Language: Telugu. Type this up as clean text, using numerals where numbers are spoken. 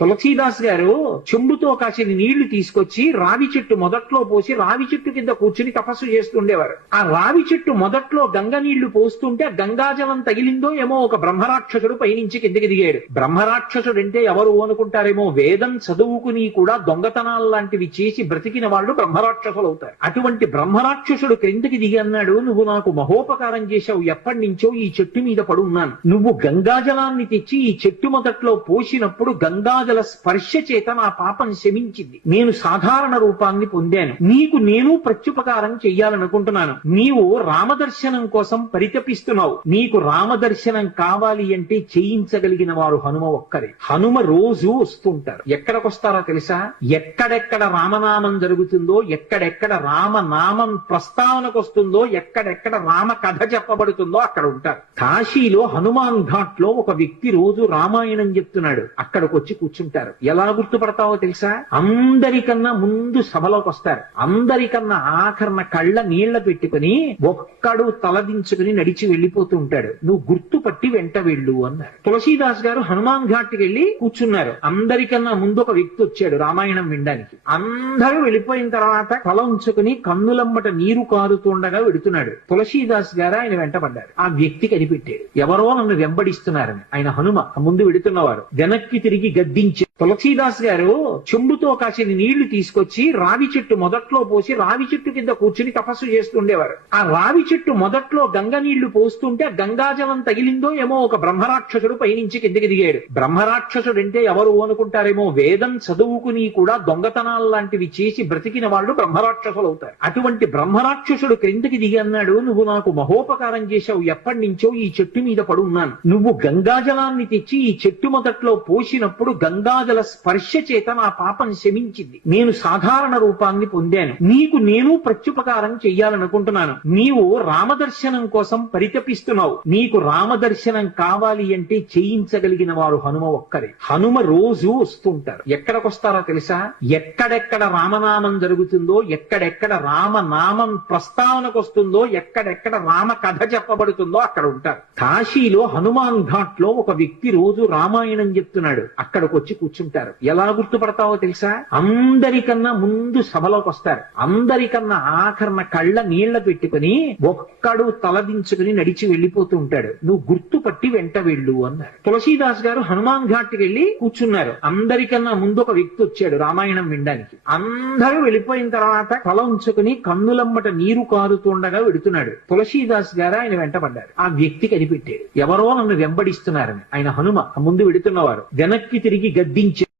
తులసీదాస్ గారు చెంబుతో కాసిన నీళ్లు తీసుకొచ్చి రావి చెట్టు మొదట్లో పోసి రావి చెట్టు కింద కూర్చుని తపస్సు చేస్తుండేవారు. ఆ రావి చెట్టు మొదట్లో గంగ నీళ్లు పోస్తుంటే ఆ గంగాజలం తగిలిందో ఏమో ఒక బ్రహ్మరాక్షసుడు పైనుంచి కిందకి దిగాడు. బ్రహ్మరాక్షసుడు అంటే ఎవరు అనుకుంటారేమో, వేదం చదువుకుని కూడా దొంగతనాలు లాంటివి చేసి బ్రతికిన వాళ్ళు బ్రహ్మరాక్షసులు అవుతారు. అటువంటి బ్రహ్మరాక్షసుడు క్రిందకి దిగి అన్నాడు, నువ్వు నాకు మహోపకారం చేశావు, ఎప్పటి నుంచో ఈ చెట్టు మీద పడున్నాను. నువ్వు గంగాజలాన్ని తెచ్చి ఈ చెట్టు మొదట్లో పోసినప్పుడు గంగాజల స్పర్శ చేత నా పాపం శమించింది. నేను సాధారణ రూపాన్ని పొందాను. నీకు నేను ప్రత్యుపకారం చెయ్యాలనుకుంటున్నాను. నీవు రామదర్శనం కోసం పరితపిస్తున్నావు. నీకు రామదర్శనం కావాలి అంటే చేయించగలిగిన వారు హనుమ ఒక్కరే. హనుమ రోజు వస్తుంటారు. ఎక్కడికొస్తారో తెలుసా? ఎక్కడెక్కడ రామనామం జరుగుతుందో, ఎక్కడెక్కడ రామనామం ప్రస్తావనకు వస్తుందో, ఎక్కడెక్కడ రామ కథ చెప్పబడుతుందో అక్కడ ఉంటారు. కాశీలో హనుమాన్ ఘాట్ లో ఒక వ్యక్తి రోజు రామాయణం చెప్తున్నాడు. అక్కడికి వచ్చి కూర్చుంటారు. ఎలా గుర్తుపడతావో తెలుసా? అందరికన్నా ముందు సభలోకి వస్తారు. అందరికన్నా ఆఖరణ కళ్ళ నీళ్ల పెట్టుకుని ఒక్కడు తలదించుకుని నడిచి వెళ్లిపోతూ ఉంటాడు. నువ్వు గుర్తుపట్టి వెంట వెళ్ళు అన్నారు. తులసీదాస్ గారు హనుమాన్ ఘాట్ కి వెళ్లి కూర్చున్నారు. అందరికన్నా ముందు ఒక వ్యక్తి వచ్చాడు రామాయణం వినడానికి. అందరూ వెళ్ళిపోయిన తర్వాత తల ఉంచుకుని కన్నులమ్మట నీరు కారుతుండగా వెడుతున్నాడు. తులసీదాస్ గారు ఆయన వెంటపడ్డారు. ఆ వ్యక్తి కనిపెట్టాడు, ఎవరో నన్ను వెంబడిస్తున్నారని. ఆయన హనుమ ముందు వెడుతున్నవారు. వెనక్కి తిరిగి గద్దించి తులసీదాస్ గారు చెంబుతో కాసిన నీళ్లు తీసుకొచ్చి రావి చెట్టు మొదట్లో పోసి రావి చెట్టు కింద కూర్చుని తపస్సు చేస్తుండేవారు. ఆ రావి చెట్టు మొదట్లో గంగ నీళ్లు పోస్తుంటే ఆ గంగాజలం తగిలిందో ఏమో ఒక బ్రహ్మరాక్షసుడు పైనుంచి కిందకి దిగాడు. బ్రహ్మరాక్షసుడు అంటే ఎవరు అనుకుంటారేమో, వేదం చదువుకుని కూడా దొంగతనాలు లాంటివి చేసి బ్రతికిన వాళ్ళు బ్రహ్మరాక్షసులు అవుతారు. అటువంటి బ్రహ్మరాక్షసుడు క్రిందకి దిగి అన్నాడు, నువ్వు నాకు మహోపకారం చేశావు, ఎప్పటి నుంచో ఈ చెట్టు మీద పడున్నాను. నువ్వు గంగాజలాన్ని తెచ్చి ఈ చెట్టు మొదట్లో పోసినప్పుడు గంగాజల స్పర్శ చేత నా పాపం శమించింది. నేను సాధారణ రూపాన్ని పొందాను. నీకు నేను ప్రత్యుపకారం చెయ్యాలనుకుంటున్నాను. నీవు రామదర్శనం కోసం పరితపిస్తున్నావు. నీకు రామదర్శనం కావాలి అంటే చేయించగలిగిన వారు హనుమ ఒక్కరే. హనుమ రోజు వస్తుంటారు. ఎక్కడికొస్తారో తెలుసా? ఎక్కడెక్కడ రామనామం జరుగుతుందో, ఎక్కడెక్కడ రామనామం ప్రస్తావనకు వస్తుందో, ఎక్కడెక్కడ రామ కథ చెప్పబడుతుందో అక్కడ ఉంటారు. కాశీలో హనుమాన్ ఘాట్ లో ఒక వ్యక్తి రోజు రామాయణం చెప్తున్నాడు. అక్కడికి వచ్చి కూర్చుంటారు. ఎలా గుర్తుపడతావో తెలుసా? అందరికన్నా ముందు సభలోకి వస్తారు. అందరికన్నా ఆఖరణ కళ్ళ నీళ్ల పెట్టుకుని ఒక్కడు తలదించుకుని నడిచి వెళ్లిపోతూ ఉంటాడు. నువ్వు గుర్తుపట్టి వెంట వెళ్ళు అన్నారు. తులసీదాస్ గారు హనుమాన్ ఘాట్ కి వెళ్లి కూర్చున్నారు. అందరికన్నా ముందు ఒక వ్యక్తి వచ్చాడు రామాయణం వినడానికి. అందరూ వెళ్ళిపోయిన తర్వాత తల ఉంచుకుని కన్నులమ్మట నీరు కారుతుండగా వెడుతున్నాడు. తులసీదాస్ గారు ఆయన వెంటపడ్డారు. ఆ వ్యక్తి కనిపెట్టాడు, ఎవరో నన్ను వెంబడిస్తున్నారని. ఆయన హనుమ ముందు వెడుతున్నవారు. వెనక్కి తిరిగి గద్దించి